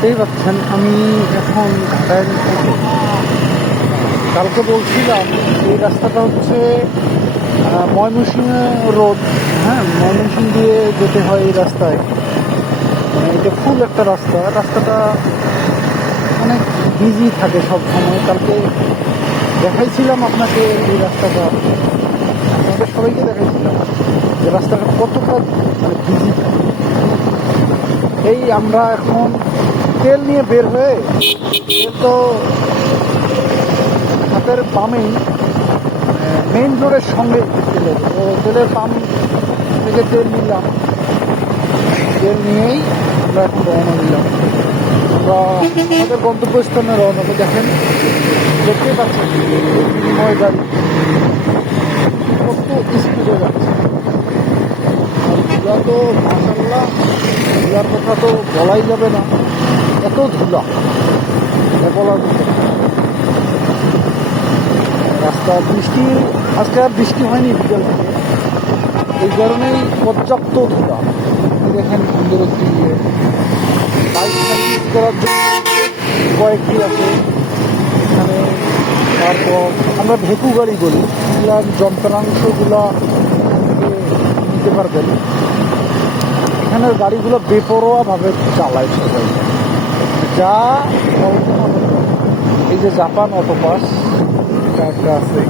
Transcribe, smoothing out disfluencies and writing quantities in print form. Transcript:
দেখতেই পাচ্ছেন আমি এখন ঢাকায় কালকে বলছিলাম এই রাস্তাটা হচ্ছে ময়মনসিংহ রোড। হ্যাঁ, ময়মনসিংহ দিয়ে যেতে হয় এই রাস্তায়। মানে এটা ফুল একটা রাস্তাটা অনেক বিজি থাকে সব সময়। কালকে দেখাইছিলাম আপনাকে এই রাস্তাটা, আপনাদের সবাইকে দেখাইছিলাম যে রাস্তাটা কতটা মানে বিজি থাকে। এই আমরা এখন তেল নিয়ে বের হয়ে, তেল তো হাতের বামেই মেইন রোডের সঙ্গে তেলের পাম্প থেকে তেল নিলাম। তেল নিয়েই আমরা এখন রওনা দিলাম। আমরা আমাদের গন্তব্যস্থানে রওনা দিই। দেখেন, দেখতেই পাচ্ছেন বিনিময় গাড়ি কত স্পিডে যাচ্ছে। আর ধুলা তো মাশাআল্লাহ, ধুলার কথা তো বলাই যাবে না, এত ধুলা বলার মতো। রাস্তা বৃষ্টি, আজকে আর বৃষ্টি হয়নি বিকেল থেকে, এই কারণেই পর্যাপ্ত ধুলা। দেখেন সুন্দর একটি বাইক সার্ভিস করার জন্য কয়েকটি আছে এখানে। তারপর আমরা ভেকু গাড়ি বলি, এগুলার যন্ত্রাংশগুলা নিতে পারবেন। এখানের গাড়িগুলো বেপরোয়াভাবে চালায় সবাই, যা এই যে জাপান অটোপাস এটা একটা আছে।